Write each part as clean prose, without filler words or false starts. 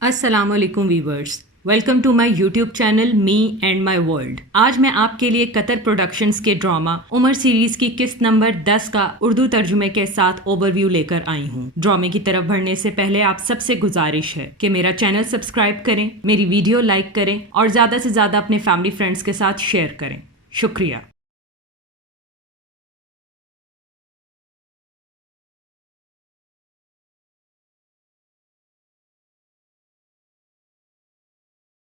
अस्सलाम वालेकुम viewers, welcome to my YouTube channel me and my world. आज मैं आपके लिए कतर प्रोडक्शंस के ड्रामा उमर सीरीज की किस्त नंबर 10 का उर्दू तर्जुमे के साथ ओवरव्यू लेकर आई हूँ। ड्रामे की तरफ बढ़ने से पहले आप सबसे गुजारिश है कि मेरा चैनल सब्सक्राइब करें, मेरी वीडियो लाइक करें और ज़्यादा से ज़्यादा अपने फैमिली फ्रेंड्स के साथ शेयर करें। शुक्रिया।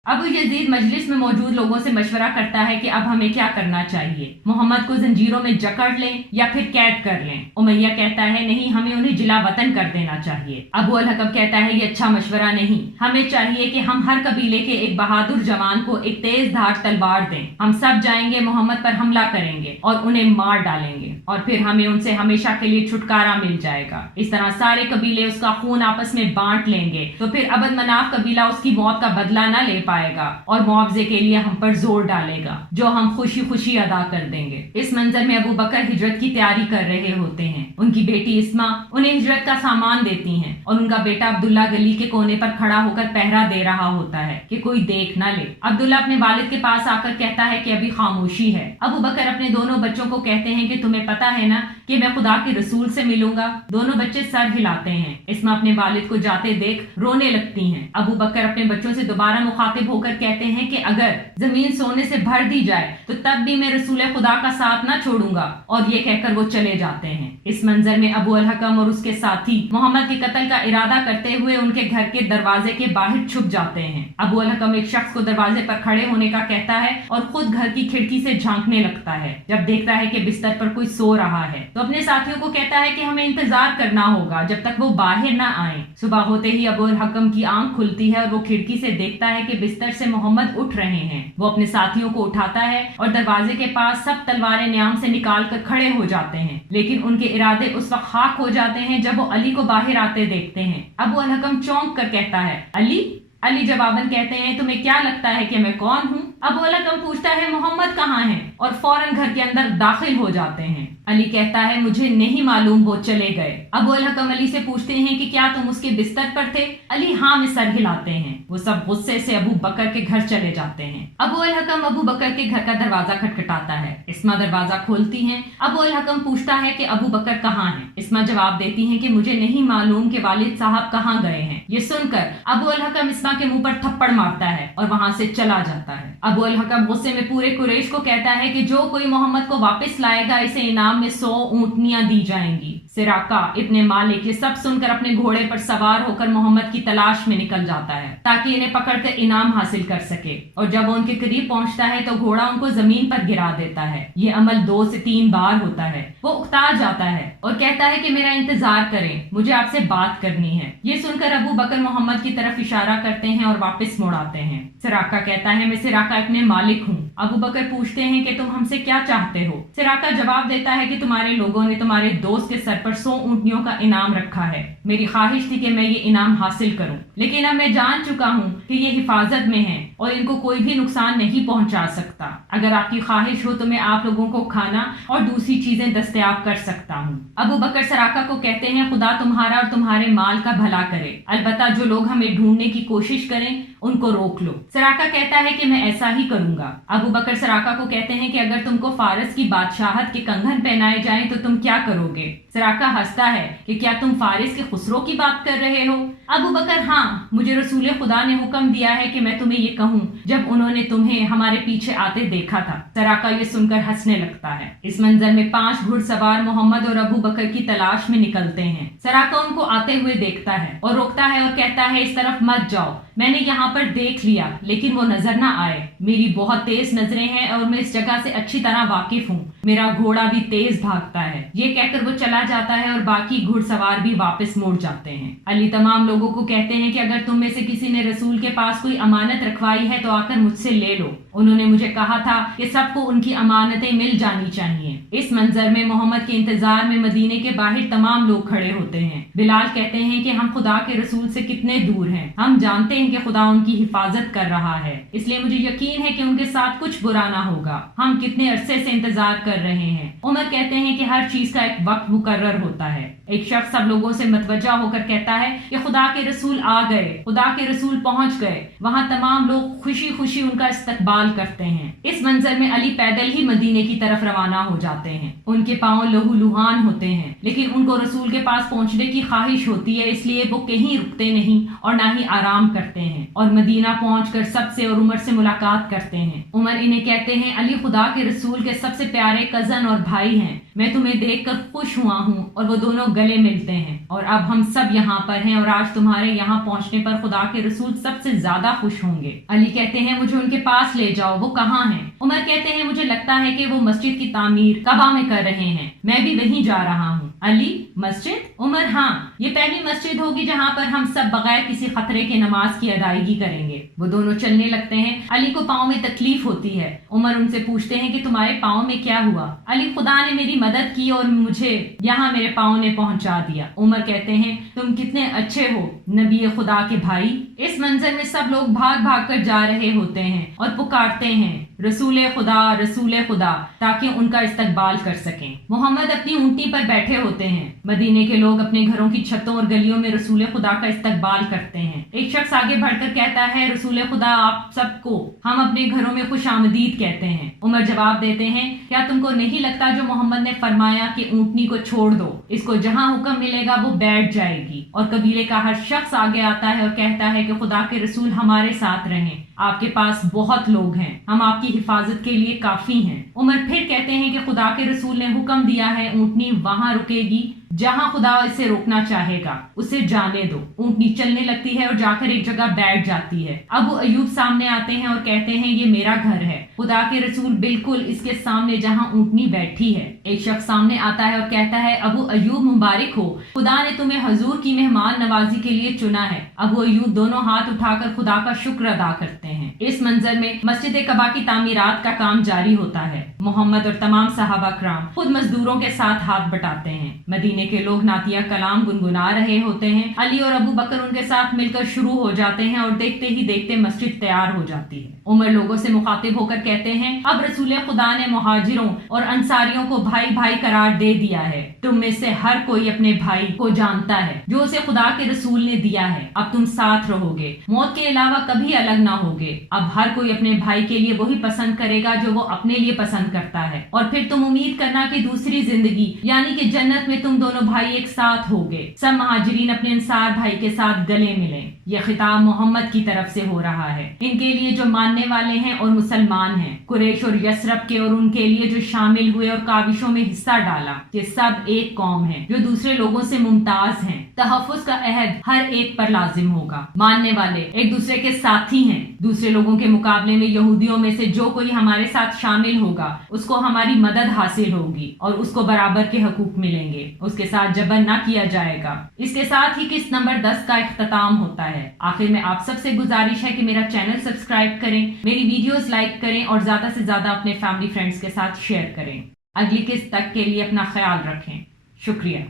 अबू यजीद मजलिस में मौजूद लोगों से मशवरा करता है कि अब हमें क्या करना चाहिए, मोहम्मद को जंजीरों में जकड़ लें या फिर कैद कर लें। उमैया कहता है नहीं, हमें उन्हें जिला वतन कर देना चाहिए। अबू अल हकम कहता है ये अच्छा मशवरा नहीं, हमें चाहिए कि हम हर कबीले के एक बहादुर जवान को एक तेज धार तलवार दें। हम सब जाएंगे, मोहम्मद पर हमला करेंगे और उन्हें मार डालेंगे और फिर हमें उनसे हमेशा के लिए छुटकारा मिल जाएगा। इस तरह सारे कबीले उसका खून आपस में बांट लेंगे तो फिर अबद मनाफ कबीला उसकी मौत का बदला न ले पाएगा और मुआवजे के लिए हम पर जोर डालेगा जो हम खुशी खुशी अदा कर देंगे। इस मंजर में अबू बकर हिजरत की तैयारी कर रहे होते हैं। उनकी बेटी इस्मा उन्हें हिजरत का सामान देती हैं और उनका बेटा अब्दुल्ला गली के कोने पर खड़ा होकर पहरा दे रहा होता है कि कोई देख न ले। अब्दुल्ला अपने वालिद के पास आकर कहता है कि अभी खामोशी है। अबू बकर अपने दोनों बच्चों को कहते हैं कि तुम्हें पता है ना कि मैं खुदा के रसूल से मिलूंगा। दोनों बच्चे सर हिलाते हैं। इस्मा अपने वालिद को जाते देख रोने लगती हैं। अबू बकर अपने बच्चों से दोबारा मुखातिब होकर कहते हैं कि अगर जमीन सोने से भर दी जाए तो तब भी मैं रसूल खुदा का साथ ना छोड़ूंगा, और ये कहकर वो चले जाते हैं। इस मंजर में अबू अल हकम और उसके साथी मोहम्मद के कत्ल का इरादा करते हुए उनके घर के दरवाजे के बाहर छुप जाते हैं। अबू अल हकम एक शख्स को दरवाजे पर खड़े होने का कहता है और खुद घर की खिड़की से झांकने लगता है। जब देखता है कि बिस्तर पर कोई सो रहा है तो अपने साथियों को कहता है कि हमें इंतजार करना होगा जब तक वो बाहर ना आए। सुबह होते ही अबू अल हकम की आंख खुलती है और वो खिड़की से देखता है कि बिस्तर से मोहम्मद उठ रहे हैं। वो अपने साथियों को उठाता है और दरवाजे के पास सब तलवारें न्याम से निकाल कर खड़े हो जाते हैं, लेकिन उनके इरादे उस वक्त खाक हो जाते हैं जब वो अली को बाहर आते देखते हैं। अबू अल हकम चौंक कर कहता है अली। अली जवाबन कहते हैं तुम्हें क्या लगता है कि मैं कौन हूँ? अबू अल हकम पूछता है मोहम्मद कहाँ है, और फौरन घर के अंदर दाखिल हो जाते हैं। अली कहता है मुझे नहीं मालूम, वो चले गए। अबू अल हकम अली से पूछते हैं कि क्या तुम उसके बिस्तर पर थे? अली हाँ में सर हिलाते हैं। वो सब गुस्से से अबू बकर के घर चले जाते हैं। अबू अल हकम अबू बकर के घर का दरवाजा खटखटाता है। इस्मा दरवाजा खोलती हैं। अबू अल हकम पूछता है कि अबू बकर कहाँ हैं? इस्मा जवाब देती हैं कि मुझे नहीं मालूम कि वालिद साहब कहाँ गए हैं। ये सुनकर अबू अल हकम इस्मा के मुंह पर थप्पड़ मारता है और वहां से चला जाता है। अबू अल हकम गुस्से में पूरे कुरैश को कहता है कि जो कोई मोहम्मद को वापस लाएगा इसे इनाम में 100 ऊंटनियां दी जाएंगी। सिराका इब्ने मालिक ये सब सुनकर अपने घोड़े पर सवार होकर मोहम्मद की तलाश में निकल जाता है ताकि इन्हें पकड़कर इनाम हासिल कर सके, और जब वो उनके करीब पहुंचता है तो घोड़ा उनको जमीन पर गिरा देता है। ये अमल 2 से 3 बार होता है। वो उकता जाता है और कहता है कि मेरा इंतजार करें, मुझे आपसे बात करनी है। ये सुनकर अबू बकर मोहम्मद की तरफ इशारा करते हैं और वापस मुड़ आते हैं। सिराका कहता है मैं सिराका इब्ने मालिक हूँ। अबू बकर पूछते हैं कि तुम हमसे क्या चाहते हो? सिराका जवाब देता है कि तुम्हारे लोगों ने तुम्हारे दोस्त के सर पर 100 ऊंटनियों का इनाम रखा है। मेरी ख्वाहिश थी कि मैं ये इनाम हासिल करूं, लेकिन अब मैं जान चुका हूं कि ये हिफाजत में हैं और इनको कोई भी नुकसान नहीं पहुंचा सकता। अगर आपकी ख्वाहिश हो तो मैं आप लोगों को खाना और दूसरी चीजें दस्तयाब कर सकता हूं। अबू बकर सिराका को कहते हैं खुदा तुम्हारा और तुम्हारे माल का भला करे, अलबत्ता जो लोग हमें ढूंढने की कोशिश करें उनको रोक लो। सिराका कहता है कि मैं ऐसा ही करूंगा। अबू बकर सिराका को कहते हैं कि अगर तुमको फारस की बादशाहत के कंगन पहनाए जाएं तो तुम क्या करोगे? सिराका हंसता है कि क्या तुम फारिस के खुसरो की बात कर रहे हो? अबू बकर हाँ, मुझे रसूल खुदा ने हुक्म दिया है कि मैं तुम्हें ये कहूँ जब उन्होंने तुम्हें हमारे पीछे आते देखा था। सिराका ये सुनकर हंसने लगता है। इस मंजर में 5 घुड़सवार मोहम्मद और अबू बकर की तलाश में निकलते हैं। सिराका उनको आते हुए देखता है और रोकता है और कहता है इस तरफ मत जाओ, मैंने यहाँ पर देख लिया लेकिन वो नजर ना आए। मेरी बहुत तेज नजरें हैं और मैं इस जगह से अच्छी तरह वाकिफ हूँ। मेरा घोड़ा भी तेज भागता है। ये कहकर वो चला जाता है और बाकी घुड़सवार भी वापस मुड़ जाते हैं। अली तमाम लोगों को कहते हैं कि अगर तुम में से किसी ने रसूल के पास कोई अमानत रखवाई है तो आकर मुझसे ले लो। उन्होंने मुझे कहा था कि सबको उनकी अमानतें मिल जानी चाहिए। इस मंजर में मोहम्मद के इंतजार में मदीने के बाहर तमाम लोग खड़े होते हैं। बिलाल कहते हैं कि हम खुदा के रसूल से कितने दूर हैं, हम जानते ہیں کہ خدا ان کی حفاظت کر رہا ہے، اس لیے مجھے یقین ہے کہ ان کے ساتھ کچھ برا نہ ہوگا۔ ہم کتنے عرصے سے انتظار کر رہے ہیں۔ عمر کہتے ہیں کہ ہر چیز کا ایک وقت مقرر ہوتا ہے۔ ایک شخص سب لوگوں سے متوجہ ہو کر کہتا ہے کہ خدا کے رسول آ گئے، خدا کے رسول پہنچ گئے۔ وہاں تمام لوگ خوشی خوشی ان کا استقبال کرتے ہیں۔ اس منظر میں علی پیدل ہی مدینے کی طرف روانہ ہو جاتے ہیں۔ ان کے پاؤں لہو لہان ہوتے ہیں، لیکن ان کو رسول کے پاس پہنچنے کی خواہش ہوتی ہے، اس لیے وہ کہیں رکتے نہیں اور نہ ہی آرام کرتے ہیں، اور مدینہ پہنچ کر سب سے اور عمر سے ملاقات کرتے ہیں۔ عمر انہیں کہتے ہیں علی خدا کے رسول کے سب سے پیارے کزن اور بھائی ہیں، میں تمہیں دیکھ کر خوش ہوا ہوں، اور وہ دونوں گلے ملتے ہیں، اور اب ہم سب یہاں پر ہیں، اور آج تمہارے یہاں پہنچنے پر خدا کے رسول سب سے زیادہ خوش ہوں گے۔ علی کہتے ہیں مجھے ان کے پاس لے جاؤ، وہ کہاں ہیں؟ عمر کہتے ہیں مجھے لگتا ہے کہ وہ مسجد کی تعمیر کعبہ میں کر رہے ہیں، میں بھی وہیں جا رہا ہوں۔ علی مسجد؟ عمر ہاں، یہ پہلی مسجد ہوگی جہاں پر ہم سب بغیر کسی خطرے کے نماز کی ادائیگی کریں گے۔ وہ دونوں چلنے لگتے ہیں۔ علی کو پاؤں میں تکلیف ہوتی ہے۔ عمر ان سے پوچھتے ہیں کہ تمہارے پاؤں میں کیا ہوا؟ علی خدا نے میری مدد کی اور مجھے یہاں میرے پاؤں نے پہنچا دیا۔ عمر کہتے ہیں تم کتنے اچھے ہو نبی خدا کے بھائی۔ اس منظر میں سب لوگ بھاگ بھاگ کر جا رہے ہوتے ہیں اور پکارتے ہیں رسول خدا تاکہ ان کا استقبال کر سکیں۔ محمد اپنی اونٹی پر بیٹھے ہوتے ہیں۔ مدینے کے لوگ اپنے گھروں کی چھتوں اور گلیوں میں رسول خدا کا استقبال کرتے ہیں۔ ایک شخص آگے بڑھ کر کہتا ہے رسول خدا آپ سب کو ہم اپنے گھروں میں خوش آمدید کہتے ہیں۔ عمر جواب دیتے ہیں کیا تم کو نہیں لگتا جو محمد نے فرمایا کہ اونٹنی کو چھوڑ دو، اس کو جہاں حکم ملے گا وہ بیٹھ جائے گی، اور قبیلے کا ہر شخص آگے آتا ہے اور کہتا ہے کہ خدا کے رسول ہمارے ساتھ رہیں، آپ کے پاس بہت لوگ ہیں، ہم آپ کی حفاظت کے لیے کافی ہیں۔ عمر پھر کہتے ہیں کہ خدا کے رسول نے حکم دیا ہے اونٹنی وہاں رکے گی جہاں خدا اسے روکنا چاہے گا، اسے جانے دو۔ اونٹنی چلنے لگتی ہے اور جا کر ایک جگہ بیٹھ جاتی ہے۔ ابو ایوب سامنے آتے ہیں اور کہتے ہیں یہ میرا گھر ہے، خدا کے رسول بالکل اس کے سامنے جہاں اونٹنی بیٹھی ہے۔ ایک شخص سامنے آتا ہے اور کہتا ہے ابو ایوب مبارک ہو، خدا نے تمہیں حضور کی مہمان نوازی کے لیے چنا ہے۔ ابو ایوب دونوں ہاتھ اٹھا کر خدا کا شکر ادا کرتے ہیں۔ اس منظر میں مسجد قباء کی تعمیرات کا کام جاری ہوتا ہے۔ محمد اور تمام صحابہ کرام خود مزدوروں کے ساتھ ہاتھ بٹاتے ہیں۔ مدینے کے لوگ نعتیہ کلام گنگنا رہے ہوتے ہیں۔ علی اور ابو بکر ان کے ساتھ مل کر شروع ہو جاتے ہیں اور دیکھتے ہی دیکھتے مسجد تیار ہو جاتی ہے۔ عمر لوگوں سے مخاطب ہو کر کہتے ہیں اب رسول خدا نے مہاجروں اور انصاریوں کو بھائی بھائی قرار دے دیا ہے۔ تم میں سے ہر کوئی اپنے بھائی کو جانتا ہے جو اسے خدا کے رسول نے دیا ہے۔ اب تم ساتھ رہو گے، موت کے علاوہ کبھی الگ نہ ہوگے۔ اب ہر کوئی اپنے بھائی کے لیے وہی پسند کرے گا جو وہ اپنے لیے پسند کرتا ہے، اور پھر تم امید کرنا کہ دوسری زندگی یعنی کہ جنت میں تم دونوں بھائی ایک ساتھ ہوگے۔ سب مہاجرین اپنے انصار بھائی کے ساتھ گلے ملیں۔ یہ خطاب محمد کی طرف سے ہو رہا ہے، ان کے لیے جو ماننے والے ہیں اور مسلمان ہیں، قریش اور یثرب کے، اور ان کے لیے جو شامل ہوئے اور کاوشوں میں حصہ ڈالا کہ سب ایک قوم ہے جو دوسرے لوگوں سے ممتاز ہیں۔ تحفظ کا عہد ہر ایک پر لازم ہوگا۔ ماننے والے ایک دوسرے کے ساتھی ہیں۔ دوسرے لوگوں کے مقابلے میں یہودیوں میں سے جو کوئی ہمارے ساتھ شامل ہوگا اس کو ہماری مدد حاصل ہوگی اور اس کو برابر کے حقوق ملیں گے، اس کے ساتھ جبر نہ کیا جائے گا۔ اس کے ساتھ ہی قسط نمبر 10 کا اختتام ہوتا ہے۔ آخر میں آپ سب سے گزارش ہے کہ میرا چینل سبسکرائب کریں، میری ویڈیوز لائک کریں اور زیادہ سے زیادہ اپنے فیملی فرینڈز کے ساتھ شیئر کریں۔ اگلی قسط تک کے لیے اپنا خیال رکھیں۔ شکریہ۔